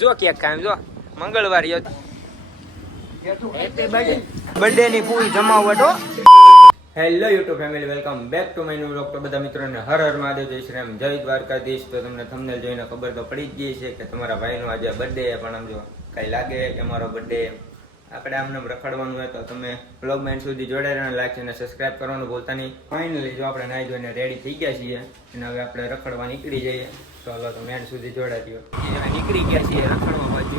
જો કેક ખાય જો મંગળવાર બર્થડે ની ફૂલ જમાવટ હો. Hello YouTube family, welcome back to my new vlog. તો બધા મિત્રોને હર હર મહાદેવ, જય શ્રી રામ, જય દ્વારકાધીશ. તો તમને થંબનેલ જોઈને ખબર તો પડી જ ગઈ છે કે તમારા ભાઈનો આજે બર્થડે. પણ આમ જો કઈ લાગે કે અમારો બર્થડે આપણે આમને રખડવાનું હોય તો તમે બ્લોગમાં એન્ડ સુધી જોડાઈને લાઈક અને સબસ્ક્રાઇબ કરવાનું ભૂલતા નહીં. ફાઇનલી જો આપણે નાઈ ધોઈને રેડી થઈ ગયા છીએ અને હવે આપણે રખડવા નીકળી જઈએ. તો હવે તમે એન્ડ સુધી જોડાઈ દો. નીકળી ગયા છીએ રખડવા બાજુ.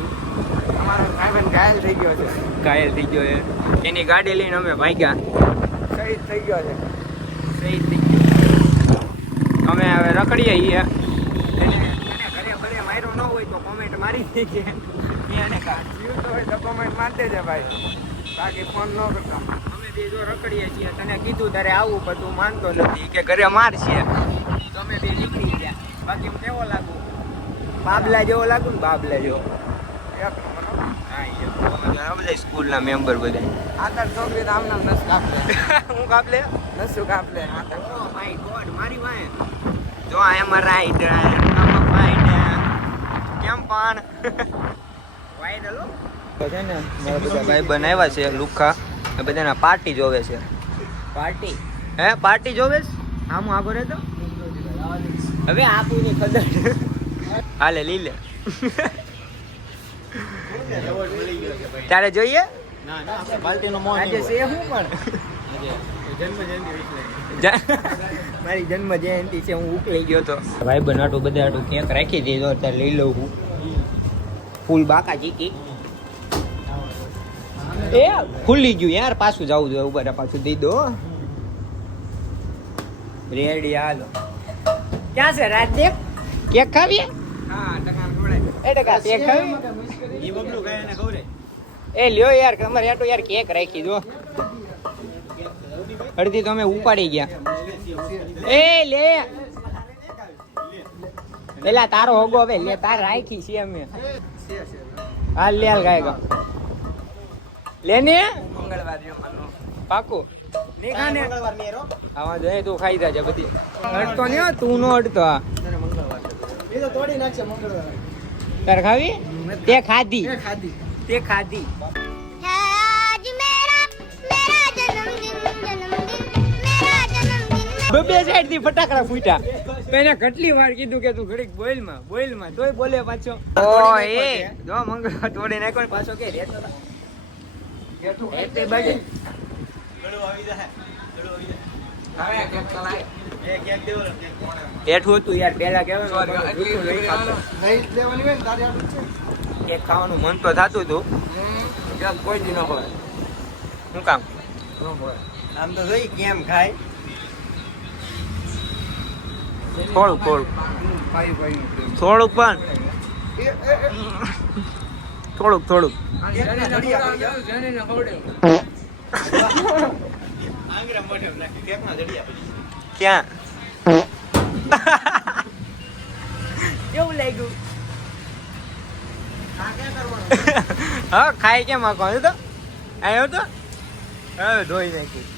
અમારો ભાઈબંધ ઘાયલ થઈ ગયો છે. ઘાયલ થઈ ગયો છે. એની ગાડી લઈને અમે ભાગ્યા. શહીદ થઈ ગયો છે. શહીદ થઈ ગયો. અમે હવે રખડીએ છીએ. એને ઘરે ભરે માર્યો ન હોય તો કોમેન્ટ મારી દેજે. એને જીવતો હોય તો કોમેન્ટ મારતે છે ભાઈ, બાકી ફોન ન કરતા. અમે બે જો રખડીએ છીએ. તને કીધું તારે આવું પણ તું માનતો નથી કે ઘરે માર છે. તમે બે નીકળી ગયા. બાકી હું કેવો લાગુ? બાબલા જેવો લાગુ ને, બાબલા જેવો. બધા સ્કૂલના મેમ્બર બધા આતર છોકરી તો આમના નસ કાપલે. હું કાપલે નસું કાપલે. માય ગોડ, મારી વાય જો આઈ એમ રાઈટ કેમ પણ વાયરલ હો. તો છે ને મારા બધા ભાઈ બનાવ્યા છે લુખા. એ બધાના પાર્ટી જોવે છે. પાર્ટી હે પાર્ટી જોવે છે. આમ આગો રે તો હવે આપું ની ખબર હાલે લઈ લે. તારે જોઈએ મારી જન્મ જયંતિ છે. હું ઉકળી ગયો તો ભાઈ બનાટું બધા હાટું કેક રાખી દીધો. અત્યારે લઈ લઉં હું ફૂલ બાકા ચીકી. એ ખુલ્લી ગયું યાર, પાછું જવું જોઈએ. ઉપર પાછું દઈ દો. રેડી હાલો. ક્યાં છે રાજદેવ? કેક ખાવીએ? હા ટકા કેક ખાવી. એ લ્યો યાર, તમારે આટો યાર કેક રાખી દો. અડધી તો અમે ઉપાડી ગયા. એ લે પેલા તારો હોગો હવે લે, તાર રાખી છે અમે. હાલ લે હાલ ગાય લે ને મંગળવાર પાકું નહીં ખાને. આવા જોઈએ તું ખાઈ જાજે બધી. અડતો નહીં તું નો અડતો. તોડી નાખશે મંગળવાર. તાર ખાવી? તે ખાધી તે ખાધી. બે સાઈડ થી ફટાકડા ફૂટ્યા. એને કેટલી વાર કીધું કે તું ઘડીક બોલ માં તોય બોલે પાછો. ઓ એ જો મંગળવાર તોડી નાખ્યો ને પાછો કે રેતો એટલે બાજુ હેઠું હતું યાર પેલા કેક ખાવાનું મન તો થતું હતું. કોઈ દી ન હોય. શું કામ? આમ તો જોઈ કેમ ખાય. થોડુંક પણ થોડુંક ક્યાં કેવું લાગ્યું? હા ખાઈ કેમ આખો તો આવ્યો તો હવે ધોઈ નાખ્યું.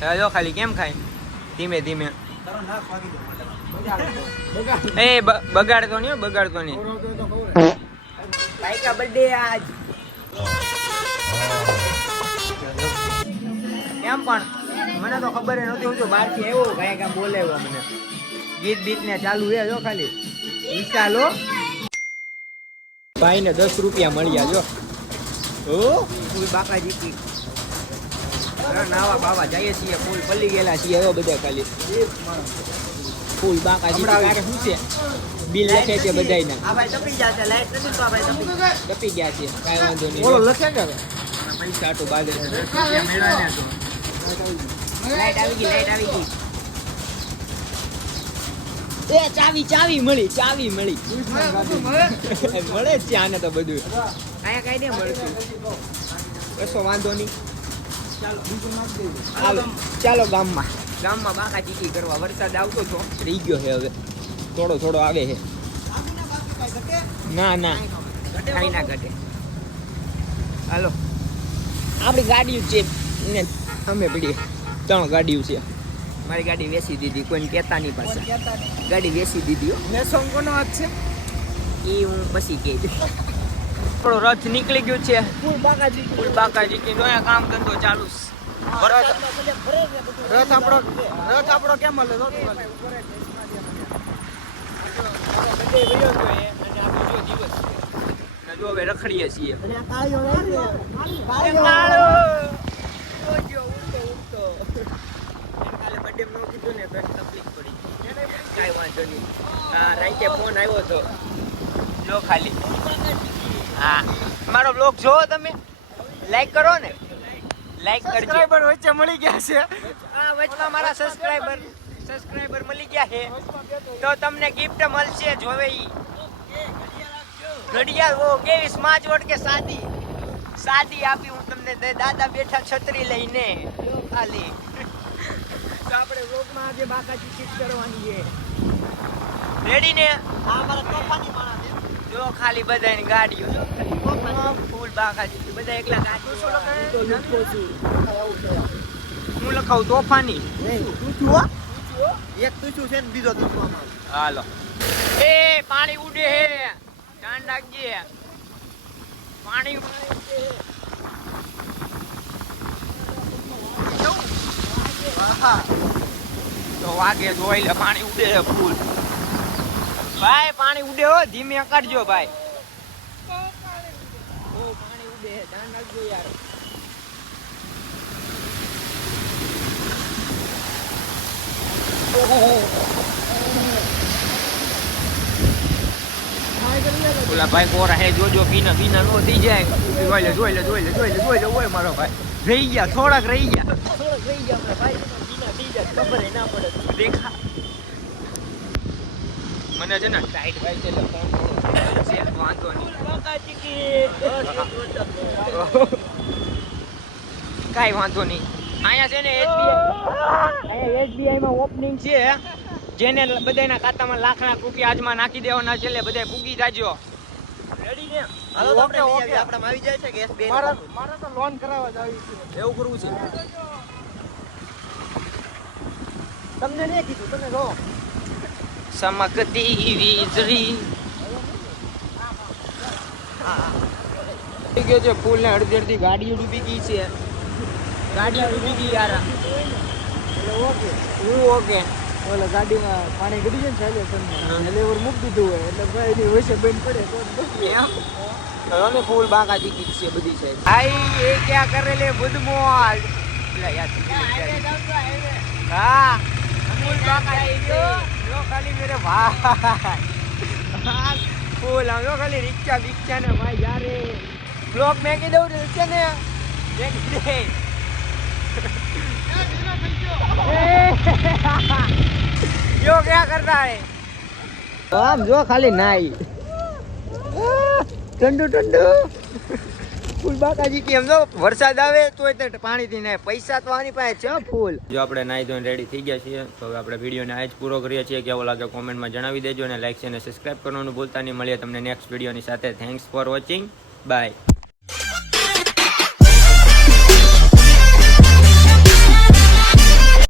હવે જો ખાલી કેમ ખાય ધીમે ધીમે. એ બગાડતો નહીં બગાડતો નહીં. ભાઈ કા બર્થડે આજ. એમ પણ મને તો ખબર નહોતી. હું તો બહારથી આવ્યો ભાઈ કા બોલાવ્યો મને. ગીત બીત ને ચાલુ હે જો ખાલી ચાલો. ભાઈ ને 10 રૂપિયા મળ્યા જો. ઓ ફૂલ બાકા જીતી નાવા બાવા જઈએ છીએ. ફૂલ પલ્લી ગયેલા છીએ હવે બધા ખાલી ફૂલ બાકા જીતી. શું છે બિલ લખે છે બધાયના. આ ભાઈ તપી ગયા છે. લાઈટ નથી તો આ ભાઈ તપી ગયા છે. કાઈ વાંધો નહીં. ઓલો લખે કે પૈસા આટો બાદે છે. લાઈટ આવી ગઈ એ ચાવી મળી મળે જ છે આને તો બધું. અહીંયા કઈ નહીં મળતું. કશો વાંધો નહીં. ચાલો ગામમાં બાકા ચીકી કરવા. વરસાદ આવતો તો રહી ગયો છે હવે થોડો આવે છે. ના કઈ ના ઘટે. હાલો આપણી ગાડીઓ છે ને અમે પડી 3 ગાડીઓ છે. મારી ગાડી વેચી દીધી. કોઈને કહેતા નહીં. પાછા ગાડી વેચી દીધી. મેસોંગ કોનો હાથ છે? એ હું પછી કહીશ. આપણો રથ નીકળી ગયું છે ફૂલ બાકાજી કે નો કામ ધંધો ચાલુ છે. રથ આપણો કેમ મળે તો જો હવે રખડીએ છીએ. કાંઈ વાંધો નહીં. હા રાઈતે ફોન આવ્યો હતો જો ખાલી. હા મારો બ્લોગ જોવો તમે, લાઈક કરો ને, લાઈક કરજો. સબસ્ક્રાઇબર વચ્ચે મળી ગયા છે. હા વચમાં મારા સબસ્ક્રાઇબર મળી ગયા છે તો તમને ગિફ્ટ મળશે. જોવે ઈ ઘડિયાળ વો કેવી સ્માર્ટ વોચ કે સાદી આપી હું તમને. દાદા બેઠા છત્રી લઈને ખાલી. તો આપણે વ્લોગમાં આજે બાકાજી ચીટ કરવાની છે. રેડી ને? આ મારા તોફાની માણસ છે. જો ખાલી બધાની ગાડીઓ ફૂલ બાકાજી બધા એકલા ગાડીઓ. હું લખાવું તોફાની. એક તુચું છે ને બીજો તુચું અમારો. હાલો એ પાણી ઉડે હે, ધ્યાન રાખજે. પાણી તો વાગે જોઈ લે. પાણી ઉડે હે ફૂલ. ભાઈ પાણી ઉડે હો, ધીમે કાઢજો ભાઈ. પાણી ઉડે હે, ધ્યાન રાખજો યાર. ઓલા ભાઈ કોરા હે, જોજો પીના નો થઈ જાય. જોઈ લે ઓય મારો ભાઈ રહી ગયા, થોડાક રહી ગયા મારા ભાઈ. પીના થઈ જાય ખબર ના પડે. દેખા મને છે ને ટાઈટ ભાઈ છે એટલે ફોન છે વાંધો નહીં. કાંઈ વાંધો નહીં. અહીંયા છે ને SBI માં ઓપનિંગ છે, જેને બધાના ખાતામાં લાખ રૂપિયા આજમાં નાખી દેવાના છે. એટલે બધા પૂગી જાજો. રેડી ને? હાલો તો આપણે આપણામાં આવી જાય છે કે SBI મારા તો લોન કરાવવા જ આવી છે. એવું કરવું છે. તમને નહીં કીધું, તમે જો સમકતી વીજળી થઈ ગયો છે ફૂલ ને. અડધી ગાડીઓ ડૂબી ગઈ છે. ગાડીઓ ડૂબી ગઈ યાર. ઓકે ઓલા ગાડીમાં પાણી ગળી જાય ને સાયલેન્સરમાં લેવર મૂકી દીધું હોય એટલે ભાઈ એની વચ્ચે બંધ પડે તો એમ ફૂલ બાકાજી કીધ છે બધી છે. ભાઈ એ ક્યાં કરે લે બુધમોલ. હા ફૂલ બાકાજી જો ખાલી મેરે ભાઈ ફૂલ આમ જો ખાલી રિક્ષા ને ભાઈ યારે બ્લોક મેં કી દઉં છે ને દેખ દે. यो क्या करता है? आम जो खाली नाई ठंडू ફૂલ બાકાજી કે એમ જો વરસાદ આવે તોય તે પાણી થી નાય. પૈસા તો આની પાસે છે ફૂલ. જો આપણે નાઈ ધોઈને રેડી થઈ ગયા છીએ તો હવે આપણે વિડીયોને આજ પૂરો કરીએ છીએ. કેવો લાગે કોમેન્ટમાં જણાવી દેજો અને લાઈક અને સબસ્ક્રાઇબ કરવાનું ભૂલતા નહીં. મળીએ તમને નેક્સ્ટ વિડીયોની સાથે. Thanks for watching. બાય.